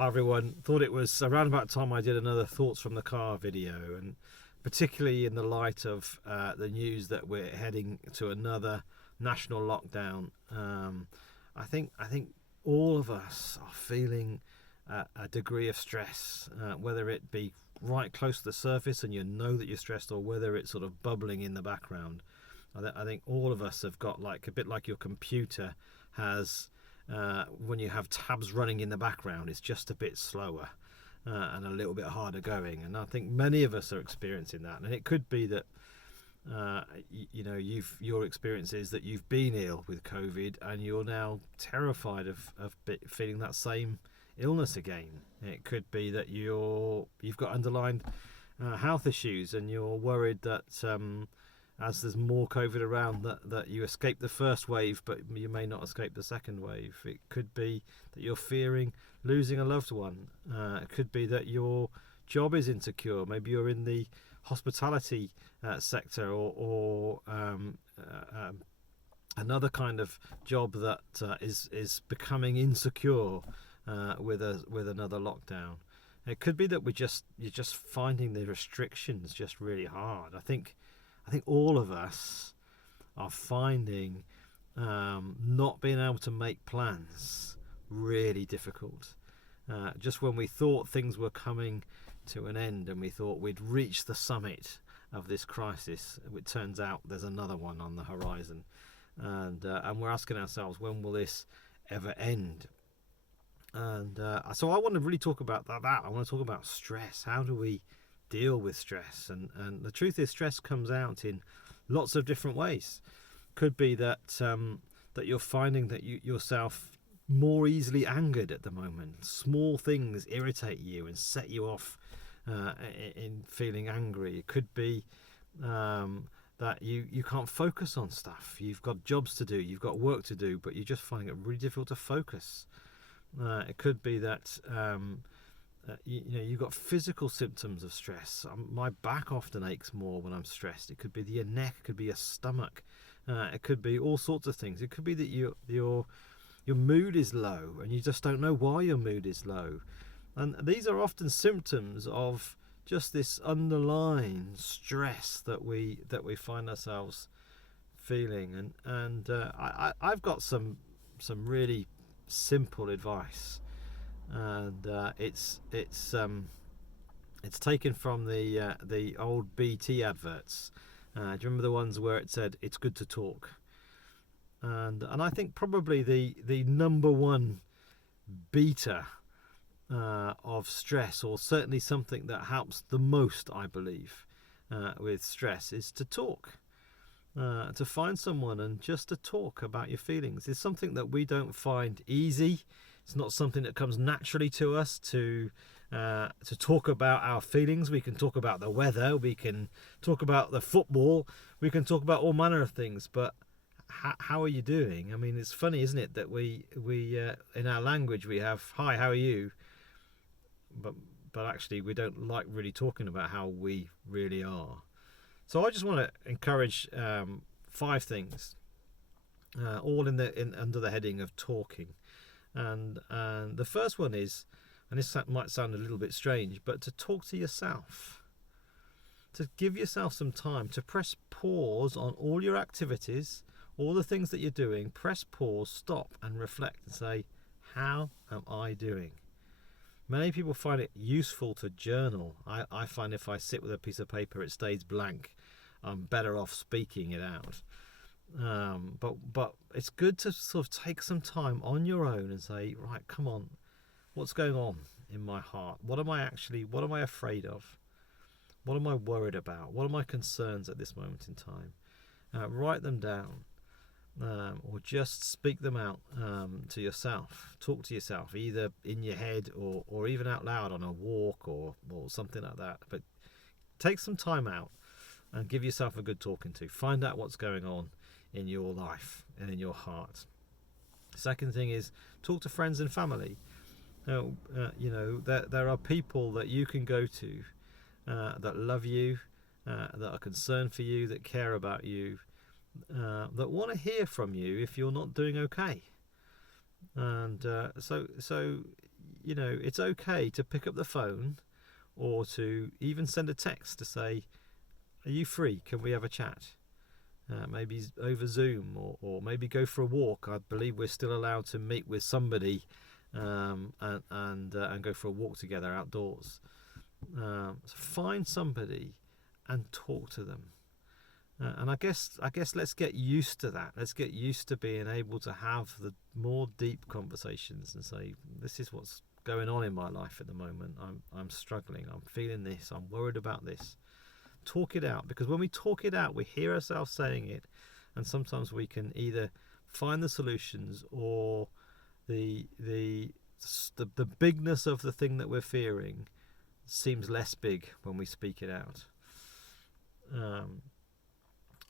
Hi everyone. Thought it was around about time I did another Thoughts from the Car video, and particularly in the light of the news that we're heading to another national lockdown. I think all of us are feeling a degree of stress, whether it be right close to the surface and you know that you're stressed, or whether it's sort of bubbling in the background. I think all of us have got, like, a bit like your computer has. When you have tabs running in the background, it's just a bit slower and a little bit harder going. And I think many of us are experiencing that. And it could be that your experience is that you've been ill with COVID and you're now terrified of feeling that same illness again. It could be that you've got underlying health issues and you're worried that as there's more COVID around, that you escape the first wave, but you may not escape the second wave. It could be that you're fearing losing a loved one. It could be that your job is insecure. Maybe you're in the hospitality sector, or another kind of job that is becoming insecure with another lockdown. It could be that you're just finding the restrictions just really hard. I think all of us are finding not being able to make plans really difficult. Just when we thought things were coming to an end and we thought we'd reached the summit of this crisis, it turns out there's another one on the horizon, and we're asking ourselves, when will this ever end? And so I want to really talk about that. I want to talk about stress. How do we deal with stress? And the truth is, stress comes out in lots of different ways. Could be that that you're finding that yourself more easily angered at the moment. Small things irritate you and set you off in feeling angry. It could be that you can't focus on stuff. You've got jobs to do, you've got work to do, but you're just finding it really difficult to focus. It could be that you've got physical symptoms of stress. My back often aches more when I'm stressed. It could be your neck, it could be your stomach, it could be all sorts of things. It could be that your mood is low and you just don't know why your mood is low. And these are often symptoms of just this underlying stress that we find ourselves feeling. And I've got some really simple advice, and it's taken from the old BT adverts. Do you remember the ones where it said it's good to talk? And I think probably the number one beater of stress, or certainly something that helps the most, I believe, with stress, is to talk. To find someone and just to talk about your feelings. It's something that we don't find easy. It's not something that comes naturally to us to talk about our feelings. We can talk about the weather, we can talk about the football, we can talk about all manner of things, but how are you doing? I mean, it's funny, isn't it, that we in our language we have hi, how are you, but actually we don't like really talking about how we really are. So I just want to encourage 5 things, all under the heading of talking. And the first one is, and this might sound a little bit strange, but to talk to yourself. To give yourself some time to press pause on all your activities, all the things that you're doing. Press pause, stop and reflect and say, how am I doing? Many people find it useful to journal. I find if I sit with a piece of paper, it stays blank. I'm better off speaking it out. But it's good to sort of take some time on your own and say, right, come on, what's going on in my heart? What am I afraid of? What am I worried about? What are my concerns at this moment in time? Write them down. Or just speak them out to yourself. Talk to yourself, either in your head or even out loud on a walk or something like that. But take some time out and give yourself a good talking to. Find out what's going on in your life and in your heart. Second thing is, talk to friends and family. There are people that you can go to that love you, that are concerned for you, that care about you, that want to hear from you if you're not doing okay. And so it's okay to pick up the phone or to even send a text to say, are you free? Can we have a chat? Maybe over Zoom, or maybe go for a walk. I believe we're still allowed to meet with somebody and go for a walk together outdoors. So find somebody and talk to them. And I guess let's get used to that. Let's get used to being able to have the more deep conversations and say, this is what's going on in my life at the moment. I'm struggling. I'm feeling this. I'm worried about this. Talk it out, because when we talk it out, we hear ourselves saying it, and sometimes we can either find the solutions, or the bigness of the thing that we're fearing seems less big when we speak it out.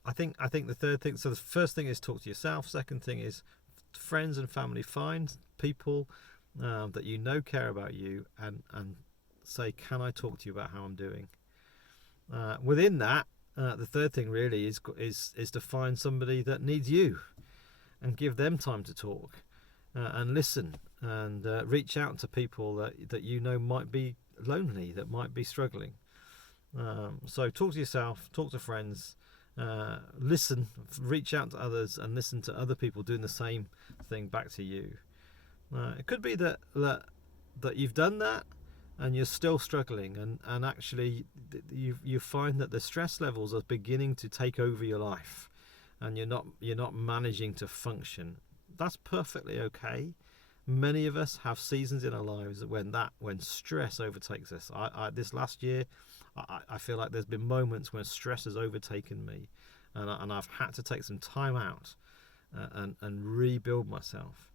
I think the third thing. So the first thing is talk to yourself. Second thing is friends and family. Find people that you know care about you, and say, can I talk to you about how I'm doing? Within that, the third thing really is to find somebody that needs you, and give them time to talk, and listen, and reach out to people that you know might be lonely, that might be struggling. So talk to yourself, talk to friends, listen, reach out to others, and listen to other people doing the same thing back to you. It could be that you've done that, and you're still struggling, and actually you find that the stress levels are beginning to take over your life, and you're not managing to function. That's perfectly okay. Many of us have seasons in our lives when stress overtakes us. This last year, I feel like there's been moments when stress has overtaken me, and I've had to take some time out and rebuild myself.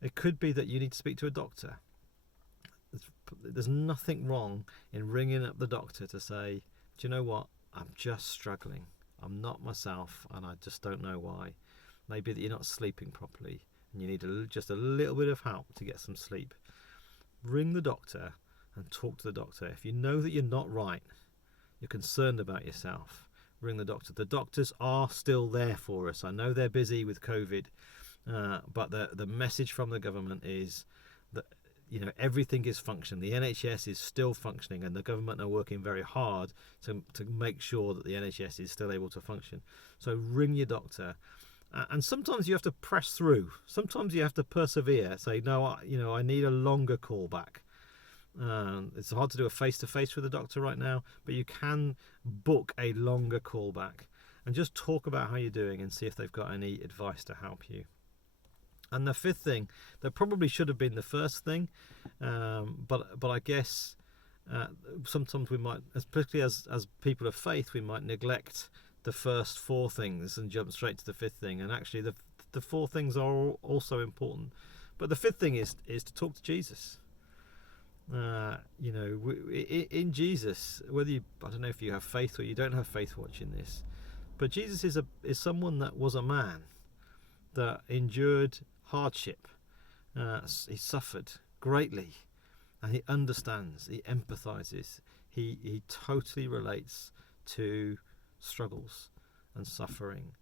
It could be that you need to speak to a doctor. There's nothing wrong in ringing up the doctor to say, do you know what, I'm just struggling, I'm not myself, and I just don't know why. Maybe that you're not sleeping properly and you need just a little bit of help to get some sleep. Ring the doctor and talk to the doctor. If you know that you're not right, you're concerned about yourself, ring the doctor. The doctors are still there for us. I know they're busy with COVID, but the message from the government is that everything is functioning. The NHS is still functioning, and the government are working very hard to make sure that the NHS is still able to function. So ring your doctor, and sometimes you have to press through. Sometimes you have to persevere. Say, no, I need a longer call back. It's hard to do a face-to-face with the doctor right now, but you can book a longer call back and just talk about how you're doing and see if they've got any advice to help you. And the fifth thing, that probably should have been the first thing, but I guess sometimes we might, particularly as people of faith, we might neglect the first four things and jump straight to the fifth thing. And actually, the four things are also important. But the fifth thing is to talk to Jesus. In Jesus, whether I don't know if you have faith or you don't have faith watching this, but Jesus is someone that was a man that endured hardship. He suffered greatly, and he understands, he empathizes, he totally relates to struggles and suffering.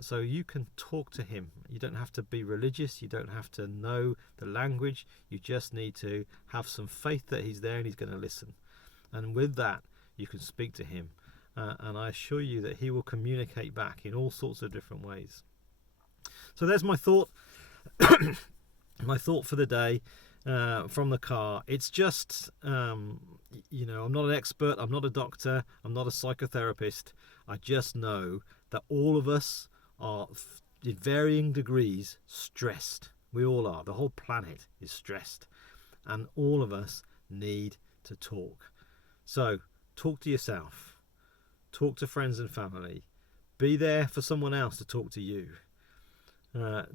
So you can talk to him. You don't have to be religious, you don't have to know the language, you just need to have some faith that he's there and he's going to listen. And with that, you can speak to him, and I assure you that he will communicate back in all sorts of different ways. So there's my thought. My thought for the day from the car. It's just, I'm not an expert, I'm not a doctor, I'm not a psychotherapist. I just know that all of us are, in varying degrees, stressed. We all are. The whole planet is stressed. And all of us need to talk. So, talk to yourself. Talk to friends and family. Be there for someone else to talk to you.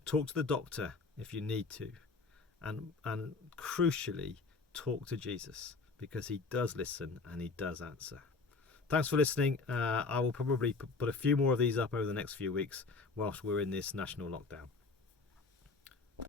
Talk to the doctor if you need to, and crucially, talk to Jesus, because he does listen and he does answer. Thanks for listening. I will probably put a few more of these up over the next few weeks whilst we're in this national lockdown.